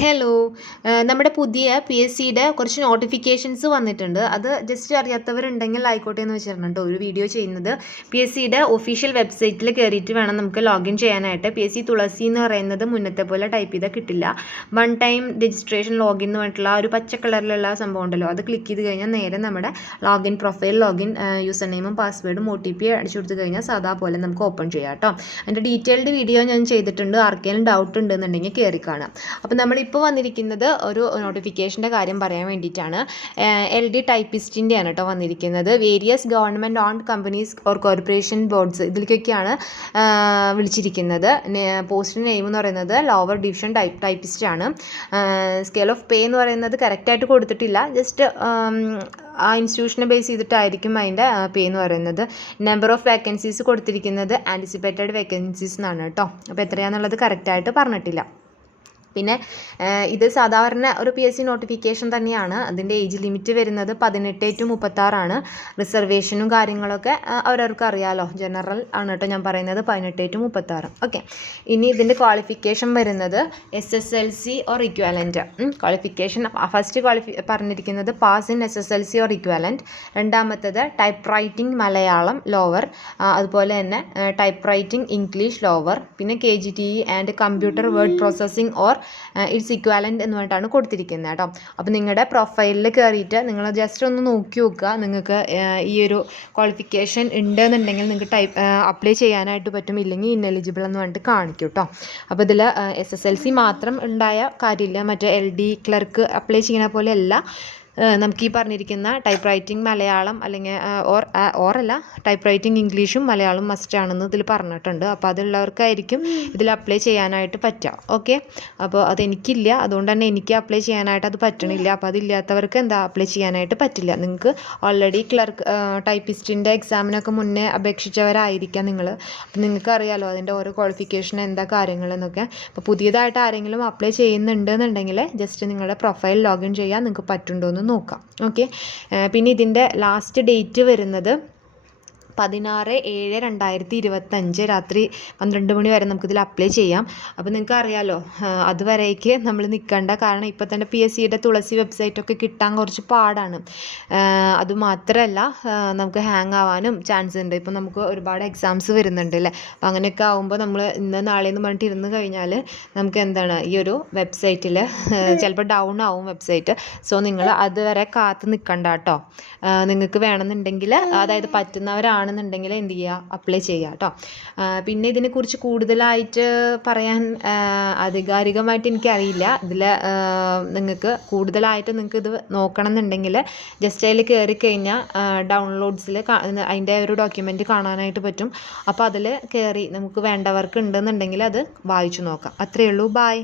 Hello. നമ്മുടെ പുതിയ PSCയുടെ കുറച്ച് നോട്ടിഫിക്കേഷൻസ് വന്നിട്ടുണ്ട്. അത് ജസ്റ്റ് അറിയാത്തവരുണ്ടെങ്കിൽ ആയിക്കോട്ടെ എന്ന് വെച്ചിട്ടുണ്ട് ഒരു വീഡിയോ ചെയ്യുന്നത്. PSCയുടെ ഒഫീഷ്യൽ വെബ്സൈറ്റിൽ കയറിയിട്ട് വേണം നമുക്ക് ലോഗിൻ ചെയ്യാനായിട്ട്. PSC തുളസി എന്ന് പറയുന്നത് മുന്നത്തെ പോലെ ടൈപ്പ് ചെയ്താൽ കിട്ടില്ല. വൺ ടൈം രജിസ്ട്രേഷൻ ലോഗിൻ എന്ന് പറഞ്ഞിട്ടുള്ള ഒരു പച്ച കളറിലുള്ള സംഭവം ഉണ്ടല്ലോ, അത് ക്ലിക്ക് ചെയ്ത് കഴിഞ്ഞാൽ നേരെ നമ്മുടെ ലോഗിൻ പ്രൊഫൈൽ, ലോഗിൻ യൂസർ നെയിമും പാസ്വേഡും OTP അടിച്ചു കൊടുത്തു കഴിഞ്ഞാൽ സാധാ പോലെ നമുക്ക് ഓപ്പൺ ചെയ്യാം കേട്ടോ. അതിൻ്റെ ഡീറ്റെയിൽഡ് വീഡിയോ ഞാൻ ചെയ്തിട്ടുണ്ട്. ആർക്കെങ്കിലും ഡൗട്ട് ഉണ്ടെന്നുണ്ടെങ്കിൽ കയറി കാണാം. അപ്പോൾ നമ്മളിപ്പോൾ വന്നിരിക്കുന്നത് ഒരു നോട്ടിഫിക്കേഷൻ്റെ കാര്യം പറയാൻ വേണ്ടിയിട്ടാണ്. LD ടൈപ്പിസ്റ്റിൻ്റെയാണ് കേട്ടോ വന്നിരിക്കുന്നത്. Various government owned companies or corporation boards ഇതിലേക്കൊക്കെയാണ് വിളിച്ചിരിക്കുന്നത്. പോസ്റ്റ് നെയിം എന്ന് പറയുന്നത് ലോവർ ഡിവിഷൻ ടൈപ്പിസ്റ്റ് ആണ്. സ്കെയിൽ ഓഫ് പേ എന്ന് പറയുന്നത് കറക്റ്റായിട്ട് കൊടുത്തിട്ടില്ല. ജസ്റ്റ് ആ ഇൻസ്റ്റിറ്റ്യൂഷനെ ബേസ് ചെയ്തിട്ടായിരിക്കും അതിൻ്റെ പേ എന്ന് പറയുന്നത്. നമ്പർ ഓഫ് വേക്കൻസീസ് കൊടുത്തിരിക്കുന്നത് ആൻറ്റിസിപ്പേറ്റഡ് വേക്കൻസീസ് എന്നാണ് കേട്ടോ. അപ്പോൾ എത്രയാണെന്നുള്ളത് കറക്റ്റായിട്ട് പറഞ്ഞിട്ടില്ല. പിന്നെ ഇത് സാധാരണ ഒരു PSC നോട്ടിഫിക്കേഷൻ തന്നെയാണ്. അതിൻ്റെ ഏജ് ലിമിറ്റ് വരുന്നത് 18 to 36 റിസർവേഷനും കാര്യങ്ങളൊക്കെ അവരവർക്ക് അറിയാമല്ലോ. ജനറൽ ആണ് കേട്ടോ ഞാൻ പറയുന്നത്. 18 to 36. ഓക്കെ. ഇനി ഇതിൻ്റെ ക്വാളിഫിക്കേഷൻ വരുന്നത് SSLC or equivalent. Qualification first പറഞ്ഞിരിക്കുന്നത് pass in SSLC or equivalent. രണ്ടാമത്തേത് ടൈപ്പ് റൈറ്റിംഗ് മലയാളം ലോവർ, അതുപോലെ തന്നെ ടൈപ്പ് റൈറ്റിംഗ് ഇംഗ്ലീഷ് ലോവർ. പിന്നെ KGTE and computer word processing or its equivalent എന്ന് പറഞ്ഞിട്ടാണ് കൊടുത്തിരിക്കുന്നത് കേട്ടോ. അപ്പോൾ നിങ്ങളുടെ പ്രൊഫൈലിൽ കയറിയിട്ട് നിങ്ങൾ ജസ്റ്റ് ഒന്ന് നോക്കി നോക്കുക. നിങ്ങൾക്ക് ഈ ഒരു ക്വാളിഫിക്കേഷൻ ഉണ്ടെന്നുണ്ടെങ്കിൽ നിങ്ങൾക്ക് അപ്ലൈ ചെയ്യാനായിട്ട് പറ്റും. ഇല്ലെങ്കിൽ ഇന്നെലിജിബിൾ എന്ന് പറഞ്ഞിട്ട് കാണിക്കും കേട്ടോ. അപ്പോൾ ഇതിൽ SSLC മാത്രം ഉണ്ടായ കാര്യമില്ല. മറ്റേ LD ക്ലർക്ക് അപ്ലൈ ചെയ്യുന്ന പോലെയല്ല. നമുക്ക് ഈ പറഞ്ഞിരിക്കുന്ന ടൈപ്പ് റൈറ്റിംഗ് മലയാളം അല്ലെങ്കിൽ ഓറല്ല, ടൈപ്പ് റൈറ്റിംഗ് ഇംഗ്ലീഷും മലയാളം മസ്റ്റ് ആണെന്ന് ഇതിൽ പറഞ്ഞിട്ടുണ്ട്. അപ്പോൾ അതുള്ളവർക്കായിരിക്കും ഇതിൽ അപ്ലൈ ചെയ്യാനായിട്ട് പറ്റുക. ഓക്കെ. അപ്പോൾ അതെനിക്കില്ല, അതുകൊണ്ട് തന്നെ എനിക്ക് അപ്ലൈ ചെയ്യാനായിട്ട് അത് പറ്റണില്ല. അപ്പോൾ അതില്ലാത്തവർക്ക് എന്താ അപ്ലൈ ചെയ്യാനായിട്ട് പറ്റില്ല. നിങ്ങൾക്ക് ഓൾറെഡി ക്ലർക്ക് ടൈപ്പിസ്റ്റിൻ്റെ എക്സാമിനൊക്കെ മുന്നേ അപേക്ഷിച്ചവരായിരിക്കാം നിങ്ങൾ. അപ്പോൾ നിങ്ങൾക്ക് അറിയാമല്ലോ അതിൻ്റെ ഓരോ ക്വാളിഫിക്കേഷൻ എന്താ കാര്യങ്ങളെന്നൊക്കെ. അപ്പോൾ പുതിയതായിട്ട് ആരെങ്കിലും അപ്ലൈ ചെയ്യുന്നുണ്ടെന്നുണ്ടെങ്കിൽ ജസ്റ്റ് നിങ്ങളുടെ പ്രൊഫൈൽ ലോഗിൻ ചെയ്യാൻ നിങ്ങൾക്ക് പറ്റുന്നുണ്ടോ എന്ന് നോക്കാം. ഓക്കെ. പിന്നെ ഇതിൻ്റെ ലാസ്റ്റ് ഡേറ്റ് വരുന്നത് 16/7/2025 രാത്രി 12 മണി വരെ നമുക്കിതിൽ അപ്ലൈ ചെയ്യാം. അപ്പോൾ നിങ്ങൾക്ക് അറിയാമല്ലോ അതുവരേക്ക് നമ്മൾ നിൽക്കേണ്ട. കാരണം ഇപ്പോൾ തന്നെ PSCയുടെ തുളസി വെബ്സൈറ്റൊക്കെ കിട്ടാൻ കുറച്ച് പാടാണ്. അതുമാത്രമല്ല നമുക്ക് ഹാങ് ആവാനും ചാൻസ് ഉണ്ട്. ഇപ്പോൾ നമുക്ക് ഒരുപാട് എക്സാംസ് വരുന്നുണ്ട് അല്ലേ. അപ്പോൾ അങ്ങനെയൊക്കെ ആകുമ്പോൾ നമ്മൾ ഇന്ന് നാളെ എന്ന് പറഞ്ഞിട്ട് ഇരുന്ന് കഴിഞ്ഞാൽ നമുക്ക് എന്താണ് ഈ ഒരു വെബ്സൈറ്റിൽ ചിലപ്പോൾ ഡൗൺ ആവും വെബ്സൈറ്റ്. സോ നിങ്ങൾ അതുവരെ കാത്ത് നിൽക്കണ്ട കേട്ടോ. നിങ്ങൾക്ക് വേണമെന്നുണ്ടെങ്കിൽ അതായത് പറ്റുന്നവരാണെന്നുണ്ടെങ്കിൽ എന്ത് ചെയ്യുക, അപ്ലൈ ചെയ്യുക കേട്ടോ. പിന്നെ ഇതിനെക്കുറിച്ച് കൂടുതലായിട്ട് പറയാൻ ആധികാരികമായിട്ട് എനിക്കറിയില്ല. ഇതിൽ നിങ്ങൾക്ക് കൂടുതലായിട്ട് നിങ്ങൾക്ക് ഇത് നോക്കണം എന്നുണ്ടെങ്കിൽ ജസ്റ്റ് അതിൽ കയറി കഴിഞ്ഞാൽ ഡൗൺലോഡ്സിൽ അതിൻ്റെ ഒരു ഡോക്യുമെൻ്റ് കാണാനായിട്ട് പറ്റും. അപ്പോൾ അതിൽ കയറി നമുക്ക് വേണ്ടവർക്ക് ഉണ്ടെന്നുണ്ടെങ്കിൽ അത് വായിച്ചു നോക്കാം. അത്രയേ ഉള്ളൂ. ബായ്.